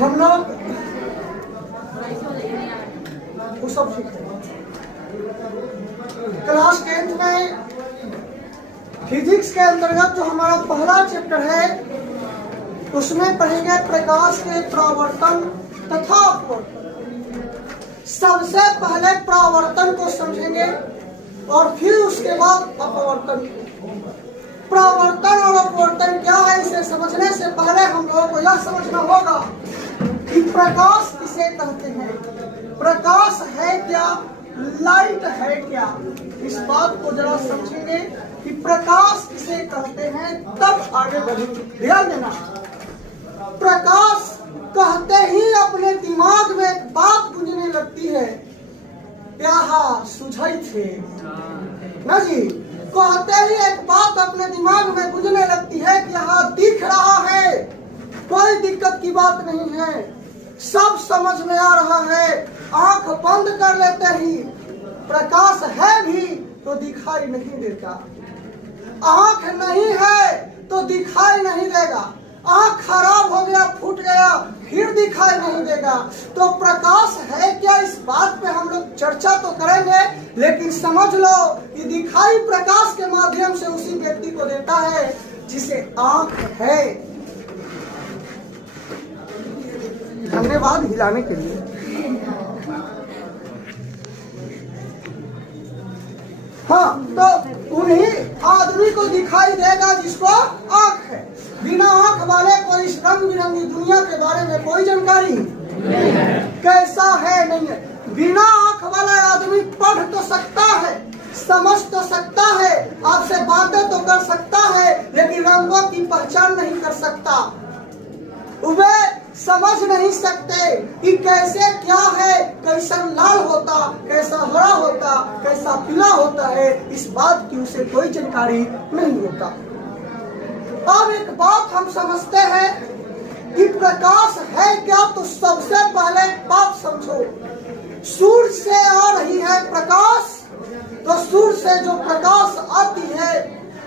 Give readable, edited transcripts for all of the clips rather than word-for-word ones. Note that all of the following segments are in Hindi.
हम लोग वो सब सीखते हैं। क्लास 10th में फिजिक्स के अंतर्गत जो हमारा पहला चैप्टर है उसमें पढ़ेंगे प्रकाश के परावर्तन तथा अपवर्तन। सबसे पहले परावर्तन को समझेंगे और फिर उसके बाद अपवर्तन। परावर्तन और अपवर्तन क्या है, इसे समझने से पहले हम लोगों को यह समझना होगा कि प्रकाश किसे कहते हैं, प्रकाश है क्या, लाइट है क्या। इस बात को जरा समझेंगे कि प्रकाश किसे कहते हैं, तब आगे बढ़ेंगे। ध्यान देना, प्रकाश कहते ही अपने दिमाग में एक बात गूंजने लगती है, यहाँ सुझाई थे ना जी। कहते ही एक बात अपने दिमाग में गूंजने लगती है कि यहाँ दिख रहा है, कोई दिक्कत की बात नहीं है, सब समझ में आ रहा है। आंख बंद कर लेते ही प्रकाश है भी तो दिखाई नहीं देता, आंख नहीं है तो दिखाई नहीं देगा, आंख खराब हो गया, फूट गया, फिर दिखाई नहीं देगा। तो प्रकाश है क्या, इस बात पे हम लोग चर्चा तो करेंगे, लेकिन समझ लो कि दिखाई प्रकाश के माध्यम से उसी व्यक्ति को देता है जिसे आंख है। धन्यवाद हिलाने के लिए। हाँ, तो उन्हीं आदमी को दिखाई देगा जिसको आंख है। बिना आंख वाले को इस रंग बिरंगी दुनिया के बारे में कोई जानकारी नहीं है, कैसा है नहीं है। बिना आंख वाला आदमी पढ़ तो सकता है, समझ तो सकता है, आपसे बातें तो कर सकता है, लेकिन रंगों की पहचान नहीं कर सकता। वे समझ नहीं सकते कि कैसे क्या है, कैसा लाल होता, कैसा हरा होता, कैसा पीला होता है, इस बात की उसे कोई जानकारी नहीं होता। अब एक बात हम समझते हैं कि प्रकाश है क्या, तो सबसे पहले बात समझो, सूर्य से आ रही है प्रकाश, तो सूर्य से जो प्रकाश आती है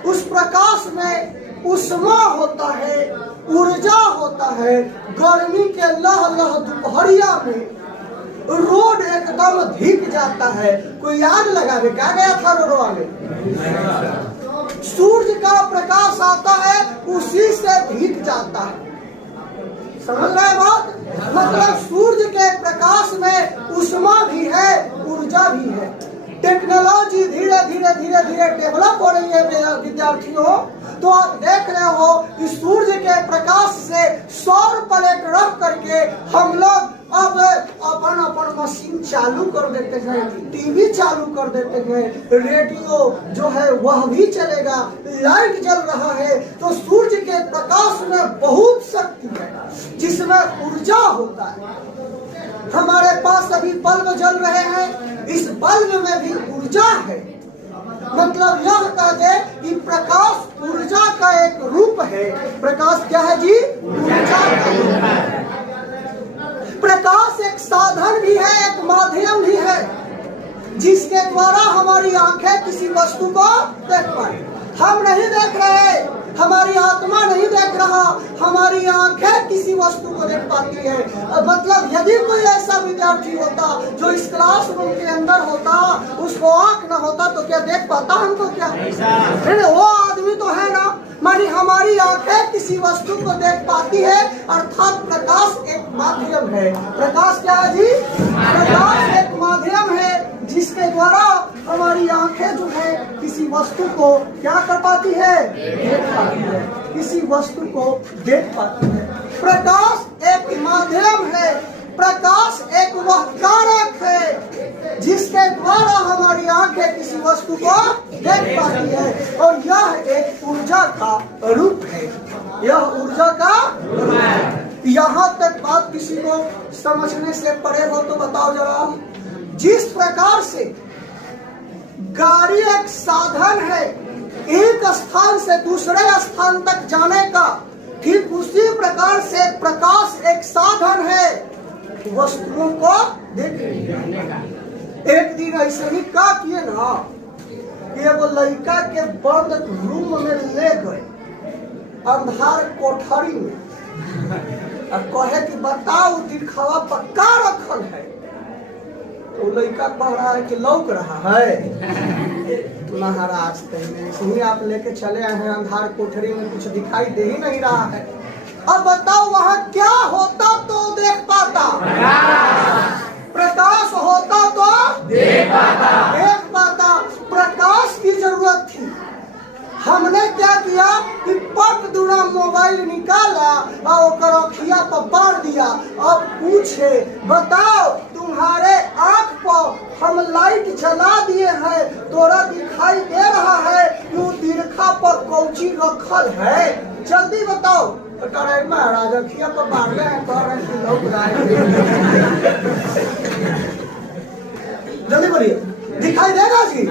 उस प्रकाश में उष्मा होता है, ऊर्जा होता है। गर्मी के लह लह दोपहरिया में रोड एकदम भीग जाता है। कोई आग लगावे क्या गया था रोड वाले? सूर्य का प्रकाश आता है, उसी से भीग जाता है। समझ रहे बात? मतलब सूर्य के प्रकाश में उष्मा भी है, ऊर्जा भी है। टेक्नोलॉजी धीरे धीरे धीरे धीरे डेवलप हो रही है विद्यार्थियों। तो आप देख रहे हो कि सूर्य के प्रकाश से सौर प्लेट रख करके हम लोग अब अपन अपन मशीन चालू कर देते हैं, टीवी चालू कर देते हैं, रेडियो जो है वह भी चलेगा, लाइट जल रहा है। तो सूर्य के प्रकाश में बहुत शक्ति है, जिसमें ऊर्जा होता है। हमारे पास अभी बल्ब जल रहे हैं, इस बल्ब में भी ऊर्जा है। मतलब यह कहते कि प्रकाश ऊर्जा का एक रूप है। प्रकाश क्या है जी? ऊर्जा का रूप है। प्रकाश एक साधन भी है, एक माध्यम भी है, जिसके द्वारा हमारी आंखें किसी वस्तु को देख पाए। हम नहीं देख रहे, हमारी आत्मा नहीं देख रहा, हमारी आंखें किसी वस्तु को देख पाती है। मतलब यदि कोई ऐसा विद्यार्थी होता जो इस क्लासरूम के अंदर होता, उसको आंख ना होता तो क्या देख पाता हमको? क्या वो आदमी तो है ना। मानी हमारी आंखें किसी वस्तु को देख पाती है, अर्थात प्रकाश एक माध्यम है। प्रकाश क्या है जी? प्रकाश एक माध्यम है जिसके द्वारा हमारी आंखें जो है किसी वस्तु को क्या कर पाती है? देख पाती है, किसी वस्तु को देख पाती है। प्रकाश एक माध्यम है, प्रकाश एक वह कारक है जिसके द्वारा हमारी आंखें किसी वस्तु को देख पाती है। और यह एक ऊर्जा का रूप है, यह ऊर्जा का रूप है। यहाँ तक बात किसी को समझने से परे हो तो बताओ जरा। जिस प्रकार से गाड़ी एक साधन है एक स्थान से दूसरे स्थान तक जाने का, ठीक उसी प्रकार से प्रकाश एक साधन है वस्तुओं को देखने का। एक दिन ऐसे ही क्या किए ना, एगो लड़का के बंद रूम में ले गए, अंधार कोठरी में। और कहे कि बताओ दिखावा पक्का रखल है, तो लड़का कह रहा है कि लौक रहा है। तो महाराज कहने इसलिए आप लेके चले आए हैं अंधार कोठरी में, कुछ दिखाई दे ही नहीं रहा है। अब बताओ वहां क्या होता तो देख पाता, प्रकाश होता तो देख पाता। प्रकाश की जरूरत थी। हमने क्या किया कि पट दूना मोबाइल निकाला और अखिया पर बांध दिया। अब पूछे बताओ तुम्हारे आंख पर हम लाइट जला दिए हैं, तोरा दिखाई दे रहा है क्यों तिरखा पर कौची रखल है, जल्दी बताओ। तो कह रहे महाराज अखिया पर बांध रहे हैं, कह रहे हैं कि लोग जल्दी बोलिए दिखाई देगा जी।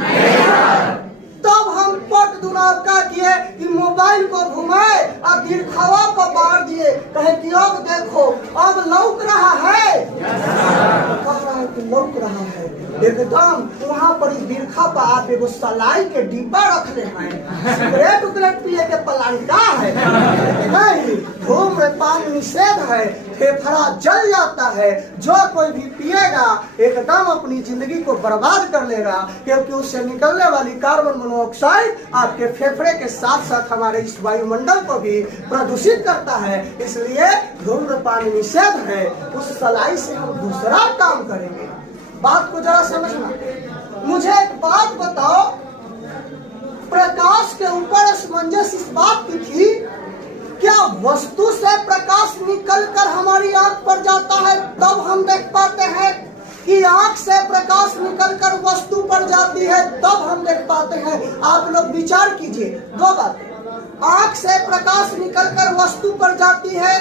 तब हम पट दुनावका किए कि मोबाइल को घुमाए और दिखावा पर बांध दिए, कहे कि अब देखो अब लौक रहा है, कह रहा है कि लौक रहा है एकदम। वहाँ पर बिरखा पर आप एगो सलाई के डिब्बा रख ले हैं, सिगरेट उगरेट पिए के प्लांटा है नहीं, धूम्रपान निषेध है, फेफड़ा जल जाता है। जो कोई भी पिएगा एकदम अपनी जिंदगी को बर्बाद कर लेगा, क्योंकि उससे निकलने वाली कार्बन मोनोऑक्साइड आपके फेफड़े के साथ साथ हमारे इस वायुमंडल को भी प्रदूषित करता है। इसलिए धूम्रपान निषेध है। उस सलाई से हम दूसरा काम करेंगे। बात को जरा समझना। मुझे एक बात बताओ, प्रकाश के ऊपर असमंजस इस बात की थी, क्या वस्तु से प्रकाश निकलकर हमारी आंख पर जाता है तब हम देख पाते हैं, कि आंख से प्रकाश निकलकर वस्तु पर जाती है तब हम देख पाते हैं? आप लोग विचार कीजिए। दो बातें, आंख से प्रकाश निकलकर वस्तु पर जाती है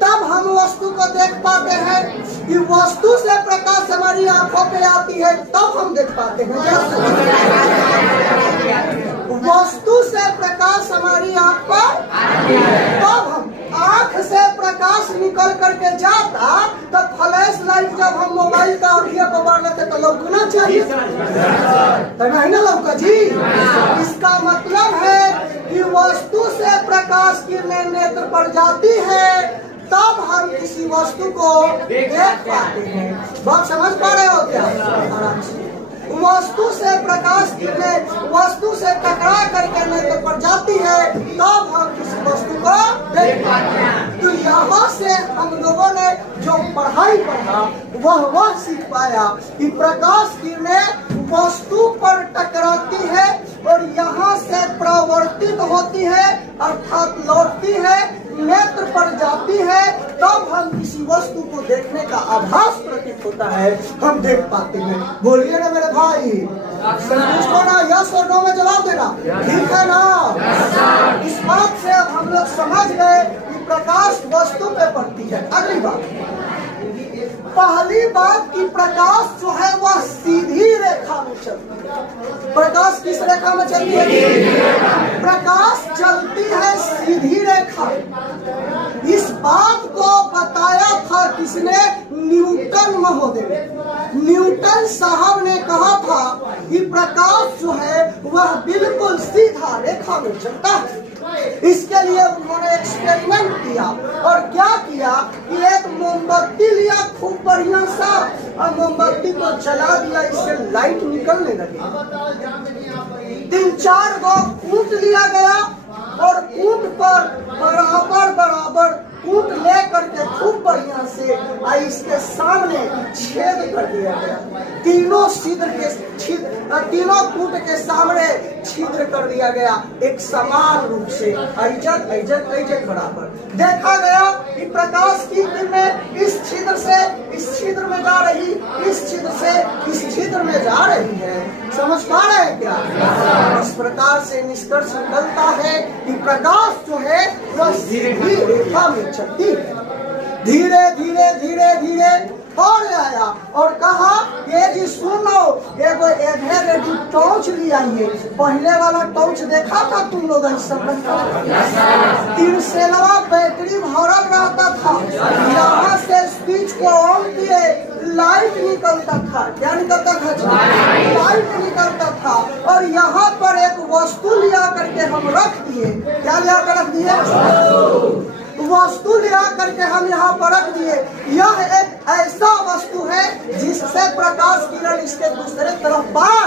तब हम वस्तु को देख पाते हैं, कि वस्तु से प्रकाश हमारी आंखों पे आती है तब हम देख पाते हैं। वस्तु से प्रकाश हमारी आंख पर तब हम, आंख से प्रकाश निकल करके जाता तब फ्लैश लाइट जब हम मोबाइल का आंखिया को बांध लेते तो लौकना चाहिए, तो नहीं ना लौका जी। इसका मतलब है कि वस्तु से प्रकाश किरणें नेत्र पर जाती है तब हम किसी वस्तु को देख पाते हैं। बात समझ पा रहे हो क्या? आराम से। वस्तु से प्रकाश किरणें वस्तु से टकरा करके नेत्र पर जाती है तब हम किसी वस्तु को देख पाते हैं। तो यहाँ से हम लोगों ने जो पढ़ाई पढ़ा वह सीख पाया कि प्रकाश किरणें वस्तु पर टकराती है और यहाँ से प्रवर्तित होती है, अर्थात लौटती है, नेत्र पर जाती है, तब हम किसी वस्तु को देखने का आभास प्रतीत होता है, हम देख पाते हैं। बोलिए ना मेरे भाई, मुझको ना यस और नो में जवाब देना, ठीक है ना? इस बात से अब हम लोग समझ गए कि प्रकाश वस्तु पे पड़ती है। अगली बात, पहली बात कि प्रकाश जो है वह सीधी रेखा में चलती है। प्रकाश किस रेखा में चलती है? प्रकाश चलती है सीधी रेखा। इस बात को बताया था किसने? न्यूटन महोदय। न्यूटन साहब ने कहा था कि प्रकाश जो है वह बिल्कुल सीधा रेखा में चलता है। इसके लिए उन्होंने एक्सपेरिमेंट किया और क्या किया कि एक मोमबत्ती लिया खूब बढ़िया सा और मोमबत्ती को जला दिया, इससे लाइट निकलने लगी। 3-4 गो कूट लिया गया और कूट पर बराबर कूट ले करके खूब बढ़िया से इसके सामने छेद कर दिया गया। तीनों कूट के सामने छिद्र कर दिया गया एक समान रूप से, ऐजक बराबर। देखा गया कि प्रकाश की किरणें इस छिद्र से इस छिद्र में जा रही, इस छिद्र से इस छिद्र में जा रही है। समझ पा रहे हैं क्या? इस प्रकार से निष्कर्ष निकलता है कि प्रकाश जो है वह सीधी रेखा में चलती है। धीरे धीरे धीरे धीरे और आया और कहा ये जी सुनो, एगो रेडी टॉर्च ले आइए। पहले वाला टॉर्च देखा था तुम लोग? 3 सेलवा बैटरी भरल रहता था, यहाँ से स्विच को ऑन किए लाइट निकलता था। क्या निकलता था? लाइट निकलता था। और यहाँ पर एक वस्तु लिया करके हम रख दिए। क्या लिया कर रख दिए? वस्तु ले आकर के हम यहाँ पर रख दिए। यह एक ऐसा वस्तु है जिससे प्रकाश किरण इसके दूसरे तरफ पार,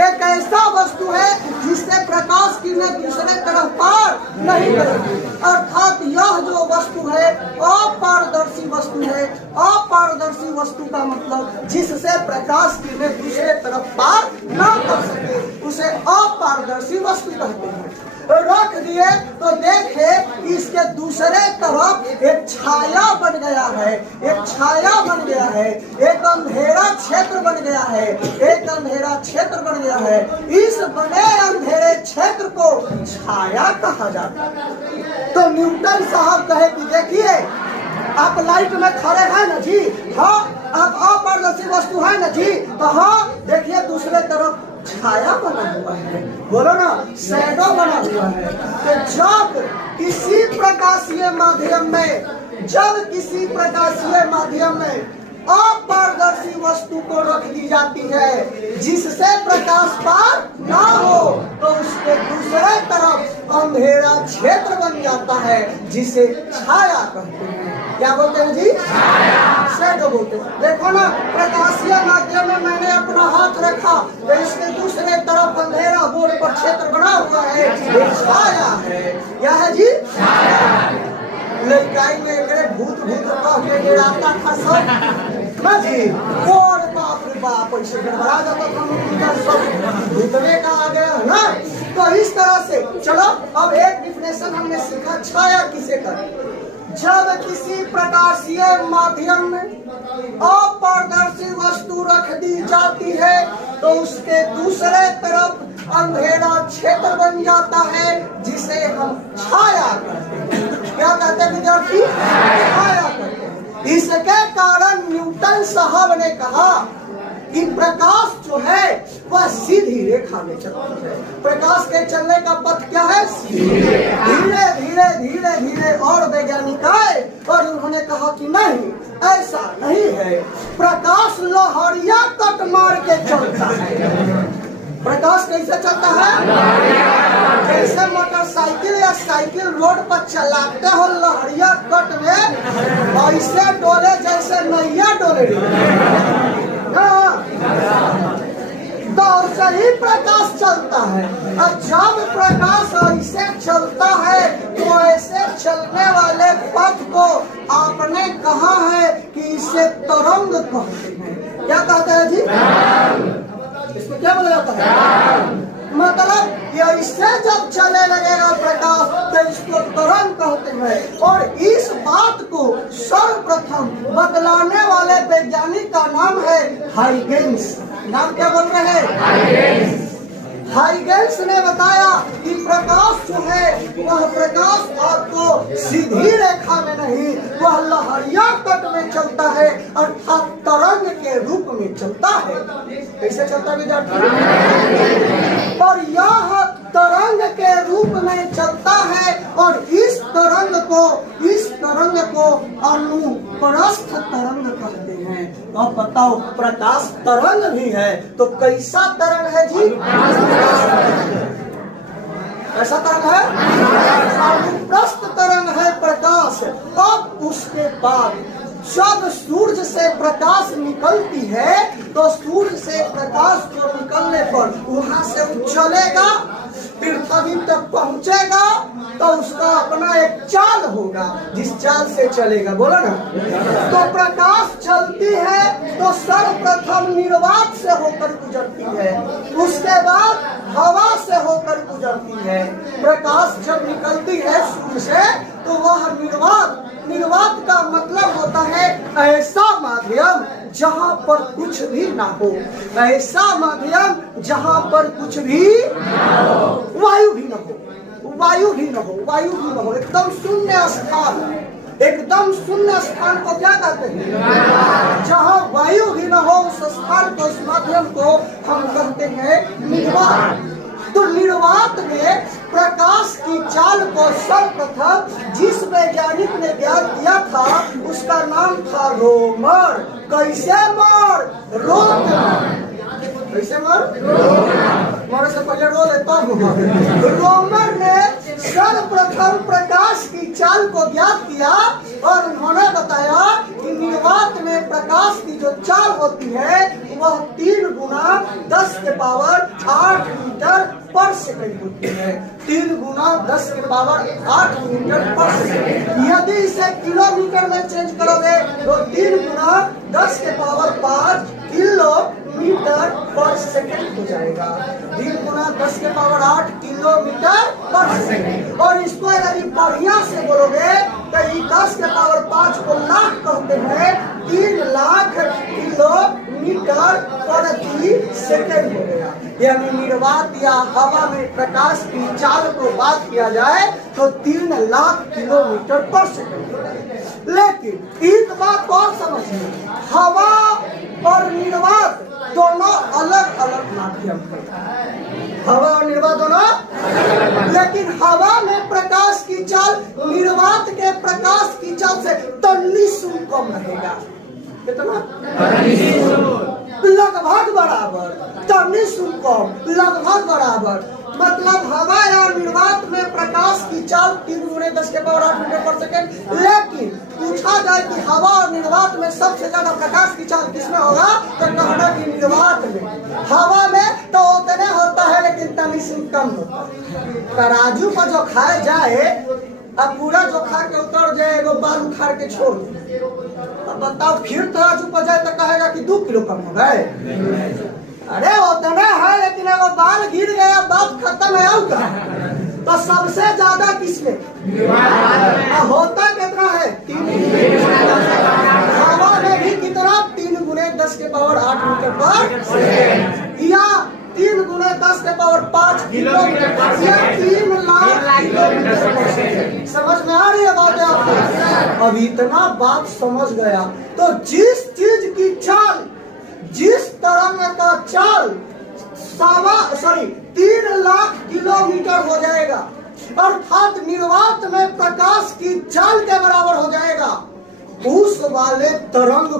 एक ऐसा वस्तु है जिससे प्रकाश किरण दूसरे तरफ पार नहीं करेगी। अर्थात यह जो वस्तु है अपारदर्शी वस्तु है। अपारदर्शी वस्तु का मतलब जिससे प्रकाश किरण दूसरे तरफ पार न कर सके, उसे अपारदर्शी वस्तु कहते हैं। रख दिए तो देखे इसके दूसरे तरफ एक छाया बन गया है, एक छाया बन गया है, एक अंधेरा क्षेत्र बन गया है, एक अंधेरा क्षेत्र बन गया है। इस बने अंधेरे क्षेत्र को छाया कहा जाता है। तो न्यूटन साहब कहे कि देखिए आप लाइट में खड़े हैं ना जी, हाँ आप अपारदर्शी वस्तु है ना जी, तो हाँ देखिए दूसरे तरफ छाया बना हुआ है, बोलो ना शैडो बना हुआ है। तो जब किसी प्रकाशीय माध्यम में, जब किसी प्रकाशीय माध्यम में अपारदर्शी वस्तु को रख दी जाती है जिससे प्रकाश पार ना हो, तो उसके दूसरे तरफ अंधेरा क्षेत्र बन जाता है जिसे छाया कहते हैं। क्या बोलते हैं जी? शैडो बोलते हैं। देखो ना प्रकाशीय माध्यम में मैंने अपना हाथ रखा तो इसके दूसरे तरफ अंधेरा बोर्ड पर क्षेत्र बना हुआ है, ये छाया है। क्या है जी? लड़काई में एक भूत भूत कह के गिराता था सब ना जी, और बाप रे बाप ऐसे गड़बड़ा जाता था सब भूतने का आ गया ना। तो इस तरह से चलो अब एक डिफिनेशन हमने सीखा छाया किसे कहते। जब किसी प्रकाशीय माध्यम में अपारदर्शी वस्तु रख दी जाती है तो उसके दूसरे तरफ अंधेरा क्षेत्र बन जाता है जिसे हम छाया कहते हैं। क्या कहते हैं विद्यार्थी? छाया कहते हैं। इसके कारण न्यूटन साहब ने कहा कि प्रकाश जो है वह सीधी रेखा में चलती है। प्रकाश के चलने का पथ क्या है? धीरे धीरे धीरे धीरे। और वैज्ञानिक आए और उन्होंने कहा कि नहीं, ऐसा नहीं है, प्रकाश लहरिया कट मार के चलता है। प्रकाश कैसे चलता है? जैसे मोटरसाइकिल या साइकिल रोड पर चलाते हो लहरिया कट में, ऐसे डोले जैसे नैया डोले। दौर से ही प्रकाश चलता है। और जब प्रकाश ऐसे चलता है तो ऐसे चलने वाले पथ को आपने कहा है कि इसे तरंग कहते हैं। क्या कहते हैं जी? इसको क्या बोला जाता है? मतलब इससे जब चले लगेगा प्रकाश तो इसको तरंग कहते हैं। और इस बात को सर्वप्रथम बतलाने वाले वैज्ञानिक का नाम है हाइगेंस। नाम क्या बोल रहे हैं? हाइगेंस ने बताया कि प्रकाश जो है वह प्रकाश आपको सीधी रेखा में नहीं, वह लहरिया कट में चलता है, अर्थात तरंग के रूप में चलता है। कैसे चलता है विद्यार्थी? और यह तरंग के रूप में चलता है और इस तरंग को अनुप्रस्थ तरंग कहते हैं। अब बताओ प्रकाश तरंग भी है तो कैसा तरंग है जी? कैसा तरंग है? अनुप्रस्थ तरंग है प्रकाश। अब उसके बाद जब सूर्य से प्रकाश निकलती है तो सूर्य से प्रकाश को निकलने पर वहां से चलेगा, पृथ्वी तक पहुंचेगा, तो उसका अपना एक चाल होगा जिस चाल से चलेगा। बोलो ना। तो प्रकाश चलती है तो सर्वप्रथम निर्वात से होकर गुजरती है, उसके बाद हवा से होकर गुजरती है। प्रकाश जब निकलती है सूर्य से तो वह निर्वात का मतलब होता है ऐसा माध्यम जहाँ पर कुछ भी ना हो, ऐसा माध्यम जहाँ पर कुछ भी वायु भी न हो, एकदम शून्य स्थान। एकदम शून्य स्थान को क्या कहते हैं? जहाँ वायु भी न हो उस स्थान को, उस माध्यम को हम कहते हैं निर्वात। तो निर्वात में प्रकाश की चाल को सर्वप्रथम जिस वैज्ञानिक ने ज्ञान दिया था उसका नाम था रोमर। कैसे मर? रोमर। कैसे मर? मरे से पहले रो ले तब रोमर ने सर्वप्रथम प्रकाश की चाल को ज्ञात किया और उन्होंने बताया कि निर्वात में प्रकाश की जो चाल होती है वह 3 गुना 10 के पावर 8 मीटर पर सेकंड होती है। 3 गुना 10 के पावर 8 मीटर पर सेकंड। यदि इसे किलोमीटर में चेंज करोगे तो 3 गुना 10 के पावर 5 किलोमीटर पर सेकंड हो जाएगा। 3 गुना 10 के पावर 8 किलोमीटर पर सेकंड। और इसको यदि बढ़िया से बोलोगे तो 10 के पावर 5 को लाख कहते हैं। 3 लाख किलोमीटर प्रति सेकंड हो गया। यानी निर्वात या हवा में प्रकाश की चाल को बात किया जाए तो 3 लाख किलोमीटर पर सेकंड। लेकिन एक बात और समझिए, हवा और निर्वात दोनों अलग अलग माध्यम है। हवा और निर्वात दोनों, लेकिन हवा में प्रकाश की चाल निर्वात के प्रकाश की चाल से तन्नीस कम रहेगा। कितना? लगभग बराबर। तन्नीस कम, लगभग बराबर। मतलब हवा या निर्वात में प्रकाश की चाल 3 गुणे 10 के पावर 8 मीटर पर सेकंड। लेकिन पूछा जाए कि हवा और निर्वात में सबसे ज्यादा प्रकाश की चाल किसमें होगा तो कहना कि निर्वात में। हवा में तो उतने होता है लेकिन तनिक कम होता है। तराजू पर जो खाए जाए अब पूरा जो खा के उतर जाए वो बाल उखाड़ के छोड़ दे, अब बताओ फिर तराजू पर जाए तो कहेगा कि 2 किलो कम हो गए। अरे उतना है लेकिन अगर बाल गिर गया बात खत्म है। और क्या तो सबसे ज्यादा किसमें होता कितना है? 3। हवा में भी कितना? 3 गुणे 10 के पावर 8 मीटर पर या 3 गुणे 10 के पावर 5 किलोमीटर या 3 लाख किलोमीटर पर सेकंड। समझ में आ रही है बात आपको? अब इतना बात समझ गया तो जिस चीज की चाल, जिस तरंग का चाल 3 लाख किलोमीटर हो जाएगा अर्थात निर्वात में प्रकाश की चाल के बराबर हो जाएगा, उस वाले तरंग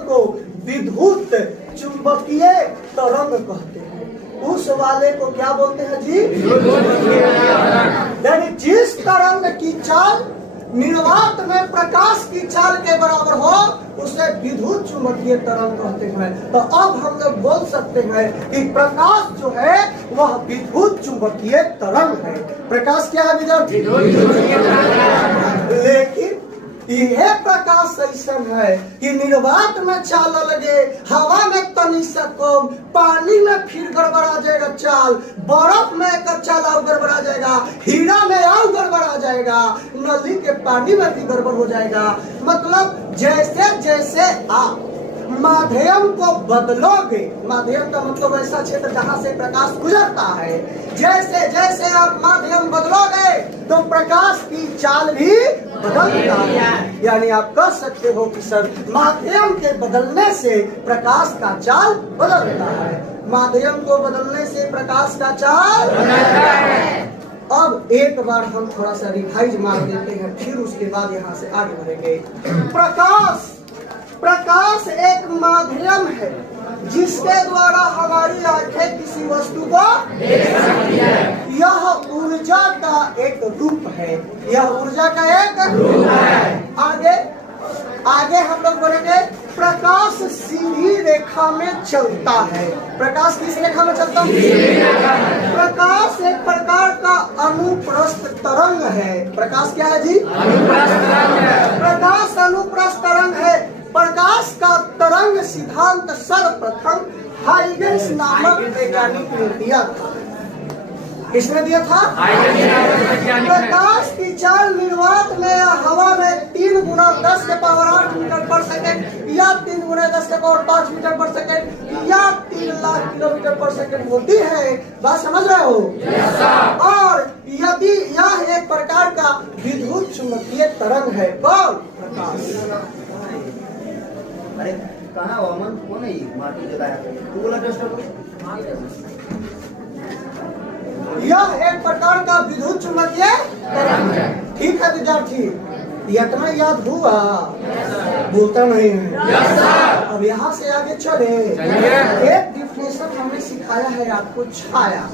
को विद्युत चुंबकीय तरंग कहते हैं। उस वाले को क्या बोलते हैं जी? यानी जिस तरंग की चाल निर्वात में प्रकाश की चाल के बराबर हो उसे विद्युत चुंबकीय तरंग कहते हैं। तो अब हम लोग बोल सकते हैं कि प्रकाश जो है वह विद्युत चुंबकीय तरंग है। प्रकाश क्या है विद्यार्थी? लेकिन यह प्रकाश ऐसा है कि निर्वात में चाल लगे, हवा में तनी सा कम, पानी में फिर गड़बड़ा जाएगा चाल, बर्फ में एक चाल और गड़बड़ा जाएगा, हीरा में और गड़बड़ा जाएगा, नली के पानी में भी गड़बड़ हो जाएगा। मतलब जैसे जैसे आप माध्यम को बदलोगे, माध्यम का मतलब ऐसा क्षेत्र जहाँ से प्रकाश गुजरता है, जैसे जैसे आप माध्यम बदलोगे तो प्रकाश की चाल भी बदलता है। यानी आप कह सकते हो कि सर माध्यम के बदलने से प्रकाश का चाल बदलता है। माध्यम को बदलने से प्रकाश का चाल बदलता है। अब एक बार हम थोड़ा सा रिवाइज मार देते हैं, फिर उसके बाद यहाँ से आगे बढ़ेंगे। प्रकाश एक माध्यम है जिसके द्वारा हमारी आंखें किसी वस्तु को देख सकती है। यह ऊर्जा का एक रूप है, यह ऊर्जा का एक रूप है। आगे हम लोग बोलेंगे प्रकाश सीधी रेखा में चलता है। प्रकाश किस रेखा में चलता है? प्रकाश एक प्रकार का अनुप्रस्थ तरंग है। प्रकाश क्या है जी? प्रकाश अनुप्रस्थ तरंग है। प्रकाश का तरंग सिद्धांत सर्वप्रथम हाइगेंस नामक वैज्ञानिक ने दिया था। किसने दिया था? प्रकाश की चाल निर्वात में या हवा में 3 गुना 10 के पावर 8 मीटर पर सेकंड या 3 गुना 10 के पावर 5 मीटर पर सेकंड या 3 लाख किलोमीटर पर सेकंड होती है। बात समझ रहे हो? और यदि यह एक प्रकार का विद्युत चुंबकीय तरंग है। कौन? प्रकाश। अरे कहाँ हो अमन? कौन है ये? मार्केट जगह है तो बोला टेस्ट यह एक प्रकार का विद्युत चुंबकीय तरंग है। ठीक है विद्यार्थी, इतना याद हुआ? बोलता नहीं है। अब यहाँ से आगे चले। एक डिफिनेशन हमने सिखाया है आपको, छाया।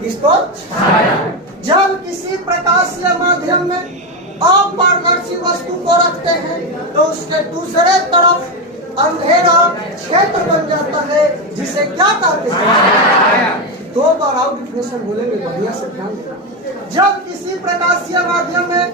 किसको? छाया। जब किसी प्रकाशीय माध्यम में अपारदर्शी वस्तु को रखते हैं तो उसके दूसरे तरफ अंधेरा क्षेत्र बन जाता है, जिसे क्या कहते हैं? दो बार आउट डिफिनेशन बोलेंगे, बढ़िया से ध्यान देना। जब किसी प्रकाशीय माध्यम में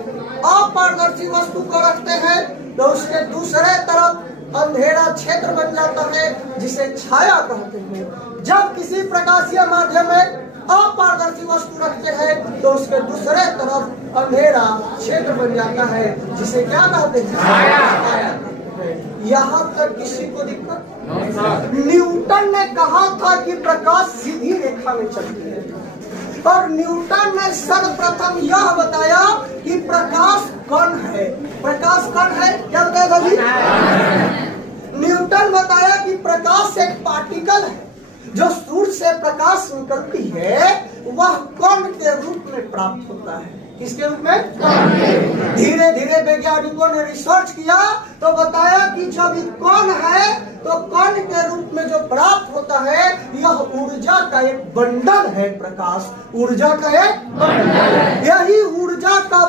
अपारदर्शी वस्तु को रखते हैं तो उसके दूसरे तरफ अंधेरा क्षेत्र बन जाता है, जिसे छाया कहते हैं। जब किसी प्रकाशीय माध्यम में अपारदर्शी वस्तु रखते हैं तो उसके दूसरे तरफ अंधेरा क्षेत्र बन जाता है, जिसे क्या कहते हैं? छाया। यहाँ तक किसी को दिक्कत? न्यूटन ने कहा था कि प्रकाश सीधी रेखा में चलती है, और न्यूटन ने सर्वप्रथम यह बताया कि प्रकाश कण है। प्रकाश कण है, क्या बताया भाभी? न्यूटन बताया कि प्रकाश एक पार्टिकल है, जो सूर्य से प्रकाश निकलती है वह कण के रूप में प्राप्त होता है। किसके रूप में? धीरे धीरे वैज्ञानिकों ने रिसर्च किया तो बताया कि जब ये कण है तो कण के रूप में जो प्राप्त होता है यह ऊर्जा का एक बंडल है। प्रकाश ऊर्जा का एक बंडल, यही ऊर्जा का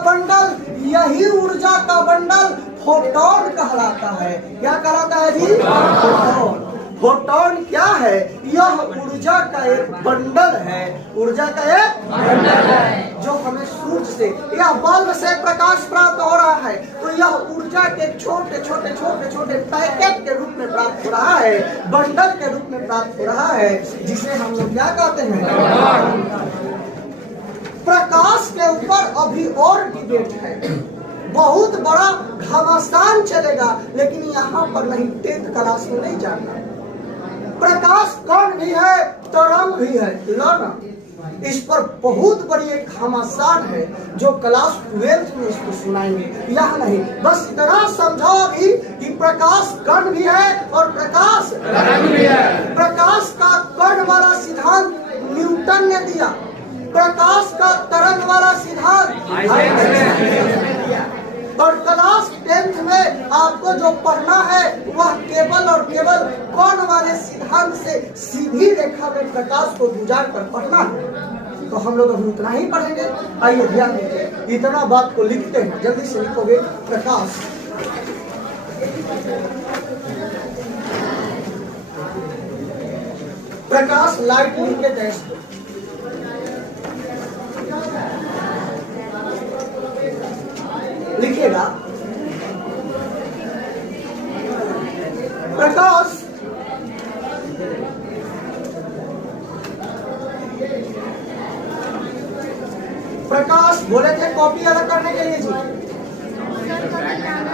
बंडल फोटोन कहलाता है। क्या कहलाता है जी? फोटोन। फोटोन क्या है? यह ऊर्जा का एक बंडल है। ऊर्जा का एक बंडल है जो हमें सूर्य से या बल्ब से प्रकाश प्राप्त हो रहा है, तो यह ऊर्जा के छोटे पैकेट के रूप में प्राप्त हो रहा है, बंडल के रूप में प्राप्त हो रहा है, जिसे हम लोग क्या कहते हैं? प्रकाश के ऊपर अभी और डिबेट है, बहुत बड़ा घमासान चलेगा, लेकिन यहाँ पर नहीं, 10th क्लास में नहीं जानना। प्रकाश कण भी है, तरंग भी है, लाना इस पर बहुत बड़ी एक घमासान है जो क्लास 12th में इसको सुनाएंगे। यह नहीं, बस इतना समझो अभी कि प्रकाश कण भी है और प्रकाश तरंग भी है। प्रकाश का कण वाला सिद्धांत न्यूटन ने दिया, प्रकाश का तरंग वाला सिद्धांत और क्लास 10th में आपको जो पढ़ना है वह केवल और केवल कण वाले सिद्धांत से सीधी रेखा में प्रकाश को गुजार कर पढ़ना है। तो हम लोग अभी उतना ही पढ़ेंगे। आइए ध्यान दीजिए, इतना बात को लिखते हैं, जल्दी से लिखोगे। प्रकाश प्रकाश लाइट लिख के टेस्ट लिखिएगा। प्रकाश प्रकाश बोले थे कॉपी अलग करने के लिए जी।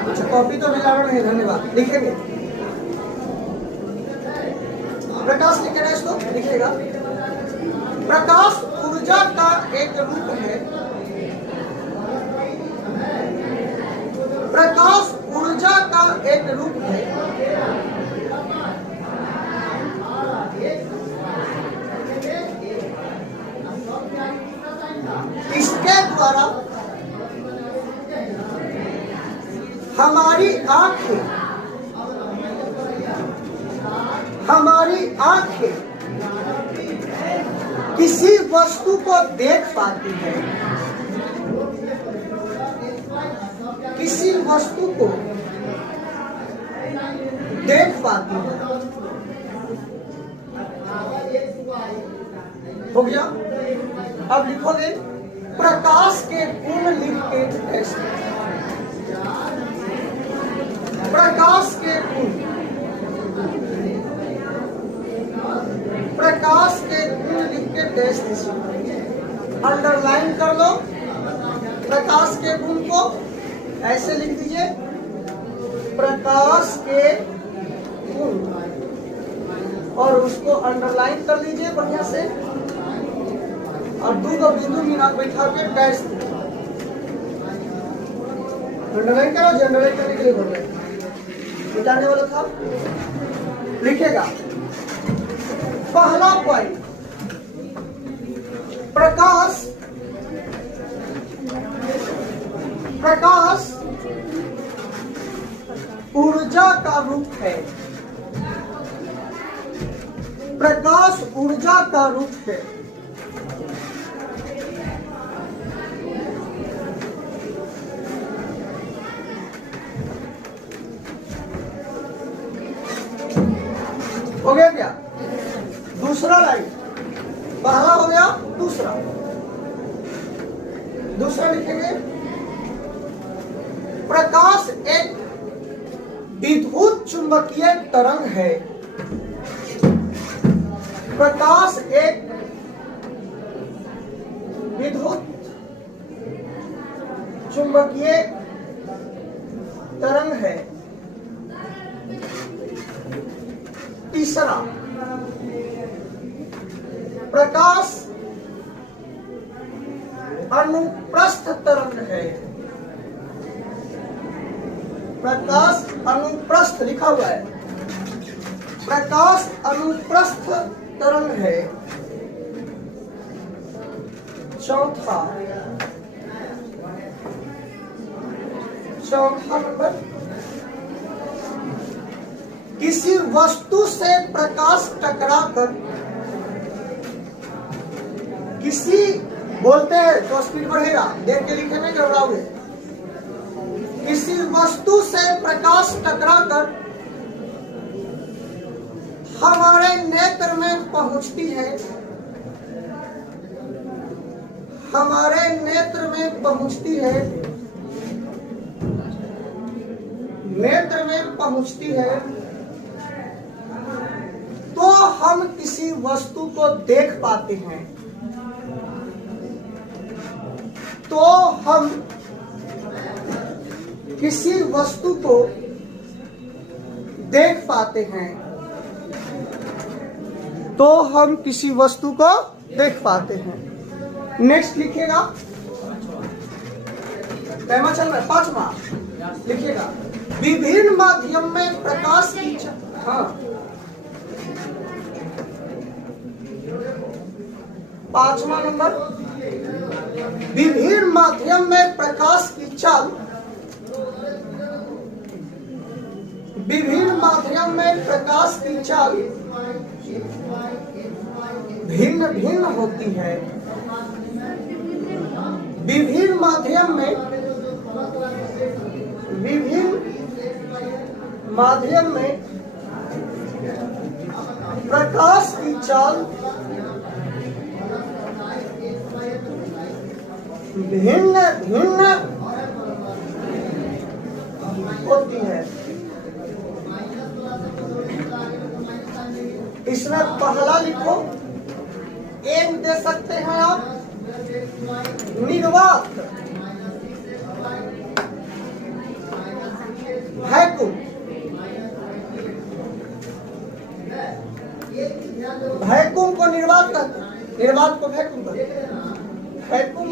अच्छा, कॉपी तो मिलाना नहीं, धन्यवाद। लिखेंगे प्रकाश लिखे ना, इसको लिखिएगा। प्रकाश ऊर्जा का एक रूप है। प्रकाश ऊर्जा का एक रूप है। इसके द्वारा हमारी आंखें किसी वस्तु को देख पाती है, किसी वस्तु को देख पाती है। हो गया? अब लिखोगे प्रकाश के गुण लिख के टेस्ट। प्रकाश के गुण, प्रकाश के गुण लिख के टेस्ट अंडरलाइन कर लो। प्रकाश के गुण को ऐसे लिख दीजिए, प्रकाश के गुण, और उसको अंडरलाइन कर लीजिए बढ़िया से, और 2 बिंदु मीना बैठा के डैश अंडरलाइन करो। जनरलाइन करने के लिए बोल रहे मिटाने वाला था। लिखेगा पहला पॉइंट, प्रकाश ऊर्जा का रूप है। प्रकाश ऊर्जा का रूप है। हो गया क्या? दूसरा लाइन, पहला हो गया, दूसरा लिखेंगे। प्रकाश एक विद्युत चुंबकीय तरंग है। प्रकाश एक विद्युत चुंबकीय तरंग है। तीसरा, प्रकाश अनुप्रस्थ तरंग है। प्रकाश अनुप्रस्थ लिखा हुआ है, प्रकाश अनुप्रस्थ तरंग है। चौथा नंबर, किसी वस्तु से प्रकाश टकराकर, किसी बोलते हैं तो स्पीड बढ़ेगा, देख के लिखे में घबराओगे। किसी वस्तु से प्रकाश टकराकर हमारे नेत्र में पहुंचती है, हमारे नेत्र में पहुंचती है, नेत्र में पहुंचती है, तो हम किसी वस्तु को देख पाते हैं। तो हम किसी वस्तु को देख पाते हैं। तो हम किसी वस्तु को देख पाते हैं। नेक्स्ट लिखिएगा, पैमा चल रहा है, 5वां लिखिएगा। विभिन्न माध्यम में प्रकाश की हाँ 5वां नंबर, विभिन्न माध्यम में प्रकाश की चाल, विभिन्न माध्यम में प्रकाश की चाल भिन्न भिन्न होती है। विभिन्न माध्यम में, विभिन्न माध्यम में प्रकाश की चाल भिन्न भिन्न होती है। इसमें पहला लिखो, एक दे सकते हैं आप, निर्वात, वैक्यूम, वैक्यूम को निर्वात कहते हैं, निर्वात को वैक्यूम कहते हैं। वैक्यूम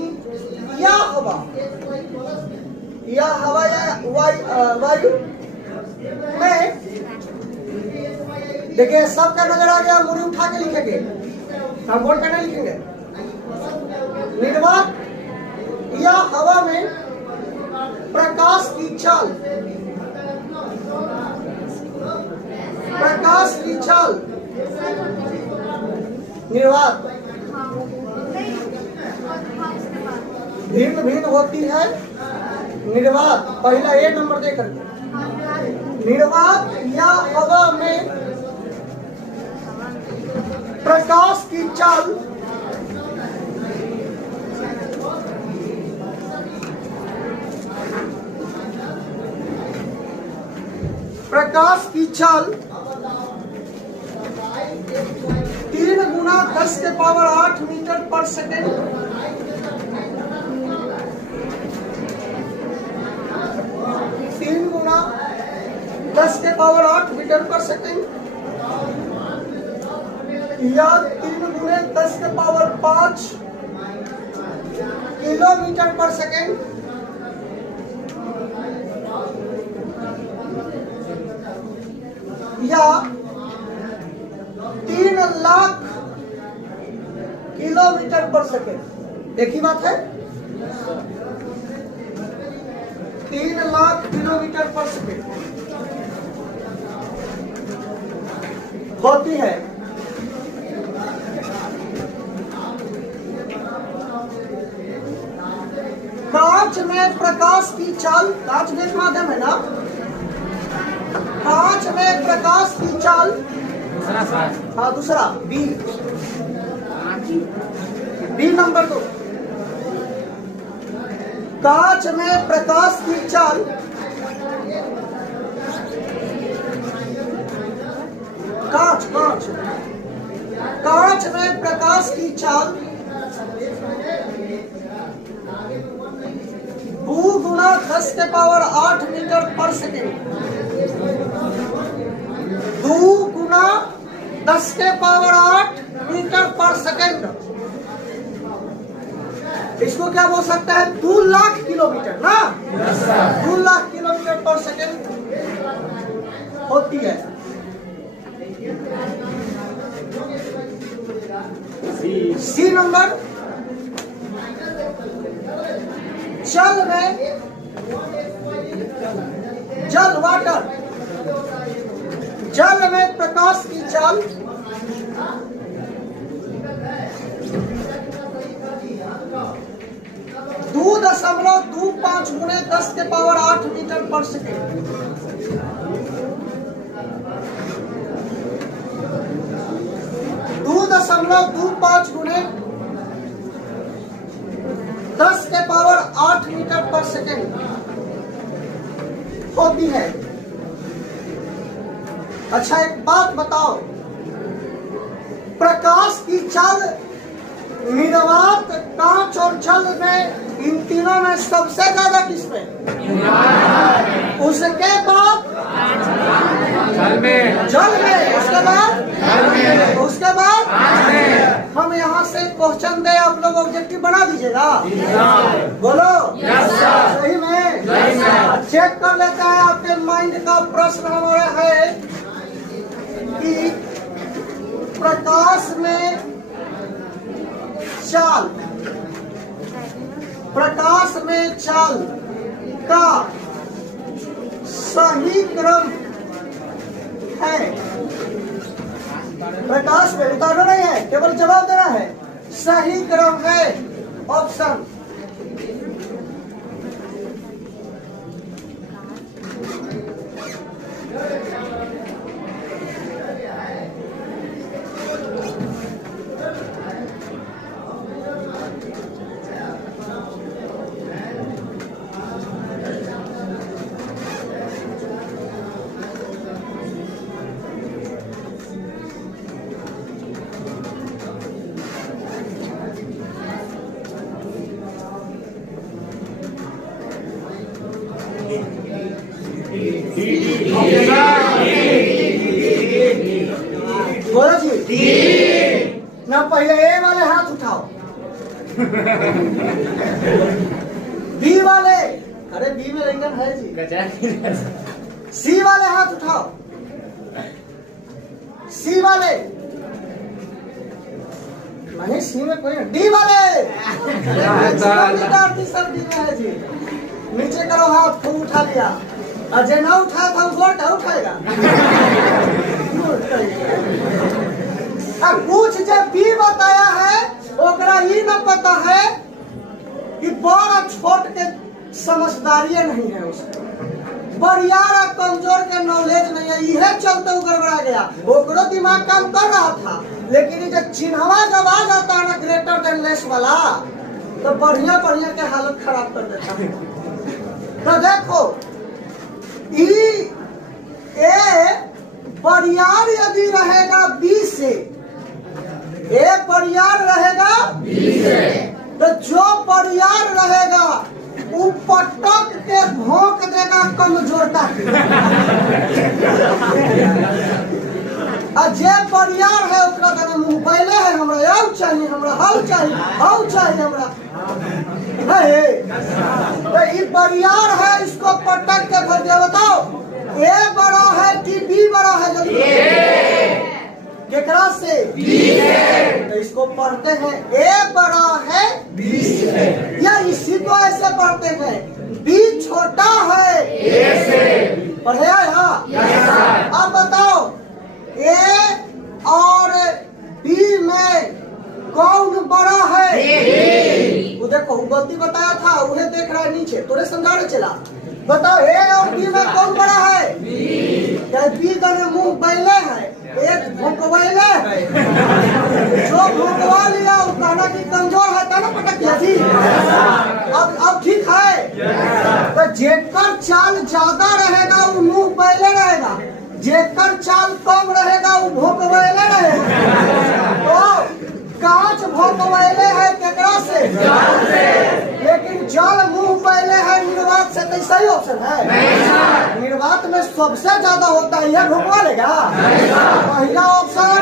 या हवा, या हवा या वायु में, देखिए सबका नजर आ गया, मुड़ी उठा के लिखेंगे, हम बोर्ड पे नहीं लिखेंगे। निर्वात या हवा में प्रकाश की चाल, प्रकाश की चाल निर्वात भिन्न भिन्न होती है। निर्वात पहला ए नंबर देकर, निर्वात या हवा में प्रकाश की चाल प्रकाश की चाल 3 गुना 10 के पावर 8 मीटर पर सेकेंड, 3 गुना 10 के पावर 8 मीटर पर सेकेंड, या 3 गुने 10 के पावर 5 किलोमीटर पर सेकेंड, या 3 लाख किलोमीटर पर सेकेंड। एक ही बात है, 3 लाख किलोमीटर पर सेकेंड होती है। में प्रकाश की चाल, कांच में माध्यम है ना, कांच में प्रकाश की चाल, हाँ दूसरा बी नंबर 2, कांच में प्रकाश की चाल कांच में प्रकाश की चाल 2 गुना 10 के पावर 8 मीटर पर सेकेंड, 2 गुना 10 के पावर 8 मीटर पर सेकेंड। इसको क्या बोल सकता है? 2 लाख किलोमीटर ना, 2 लाख किलोमीटर पर सेकेंड होती है। सी नंबर, जल में, जल वाटर, जल में प्रकाश की चाल 2.25 गुणे 10 के पावर 8 मीटर पर सेकेंड। 2.25 गुणे 10 के पावर 8 मीटर पर सेकेंड होती है। अच्छा एक बात बताओ, प्रकाश की चाल निर्वात, कांच और जल में, इन तीनों में सबसे ज्यादा किसमें? उसके बाद जल में, उसके बाद हम यहाँ से क्वेश्चन दे, आप लोग ऑब्जेक्टिव बना दीजिएगा। बोलो सही में, चेक कर लेता है आपके माइंड का प्रश्न हमारा है कि प्रकाश में चाल, प्रकाश में चाल का सही क्रम है। प्रकाश में उतारना नहीं है, केवल जवाब देना है। सही क्रम है ऑप्शन बोलो जी। ना पहले ए वाले हाथ उठाओ, बी वाले, अरे बी में रिंगन है जी। सी वाले हाथ उठाओ, सी वाले नहीं, सी में कोई नहीं। डी वाले, सब डी में है जी। नीचे करो हाथ, खूब उठा लिया। और जो ना उठाया था वो क्या उठाएगा? कुछ जो बी बताया है ओकरा ये न पता है कि बड़ा छोट के समझदारी नहीं है उसको, बरियार कमजोर के नॉलेज नहीं है, यह चलते वो गड़बड़ा गया। ओकरो दिमाग काम कर रहा था, लेकिन जब चिन्हवा जब आ जाता है ना ग्रेटर देन लेस वाला, तो बढ़िया बढ़िया के हालत खराब कर देता है। तो देखो ए बरियार यदि रहेगा बी से, ए बरियार रहेगा बी से, तो जो बरियार रहेगा वो पटक के भोंक देगा कमजोरता की। और जे बरियार है उसका तो मुंह पहले है, हमरा आउ चाहिए, हमरा हाउ चाहिए, हाउ चाहिए हमरा है। तो ये बरियार है, इसको पटक के भर दिया। बताओ ए बड़ा है कि बी बड़ा है? जल्दी केकरा से? बी से। तो इसको पढ़ते हैं ए बड़ा है बी से, या इसी को ऐसे पढ़ते हैं बी छोटा है ए से। पढ़े यहाँ? अब बताओ ए और बी में कौन बड़ा है? तू देखो गलती बताया था, उन्हें देख रहा है नीचे, तोरे समझा रहे चला। बताओ ए और बी में कौन बड़ा है? बी का मुंह बैले है, एक भोंकवैले है। जो भोंकवा लिया वो कहना कि कमजोर है, तना पटक दिया थी। अब ठीक है। तो जेकर चाल ज्यादा रहेगा वो मुंह बैले रहेगा, जेकर चाल कम रहेगा वो भोंकवैले रहेगा। तो कांच भोंकवैले है केकरा से? लेकिन जल मुंह पहले है निर्वात से, तो सही ऑप्शन है। निर्वात में सबसे ज्यादा होता है, यह भोंकवा लेगा? पहला ऑप्शन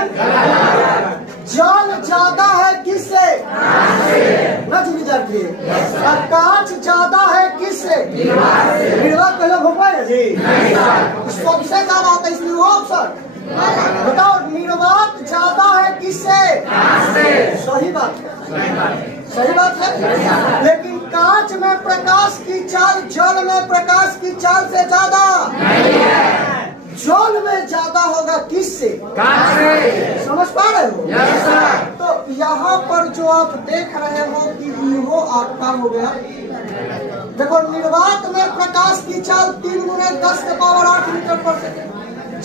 जल ज्यादा है किससे? कांच ज्यादा है किससे? निर्वात पहले भोंकवाएगा जी? सबसे ज्यादा होता है, इसलिए वो ऑप्शन। बताओ निर्वात ज्यादा है किससे? सही बात है, सही बात है। लेकिन कांच में प्रकाश की चाल जल में प्रकाश की चाल से ज्यादा नहीं है। जल में ज्यादा होगा किससे? कांच से। समझ पा रहे हो? Yes sir. तो यहाँ पर जो आप देख रहे हो कि वो आपका हो गया। देखो निर्वात में प्रकाश की चाल 3 × 10⁻8 मीटर पर सेकेंड,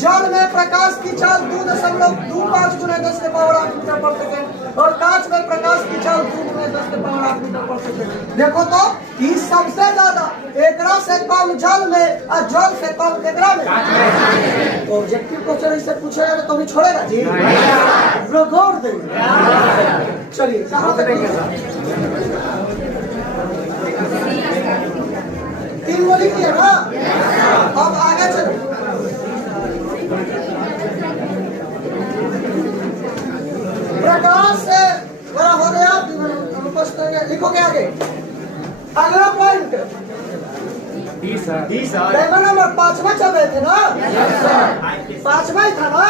जल में प्रकाश की चाल 2.25 × 10⁻8 मीटर पर सेकेंड, और कांच में प्रकाश की चाल 2 × 10⁻8 मीटर पर सेकेंड। देखो तो ये सबसे ज्यादा एकरा से कम जल में और जल से कम एकरा में। ऑब्जेक्टिव क्वेश्चन इससे पूछेगा तो भी छोड़ेगा जी? रगड़ देंगे। चलिए कहाँ तक 3 बोली की है ना? अब आगे चलो। प्रकाश से बड़ा हो गया, लिखो क्या आगे? अगला पॉइंट नंबर 5वां चल रहे थे ना? 5वां ही था ना?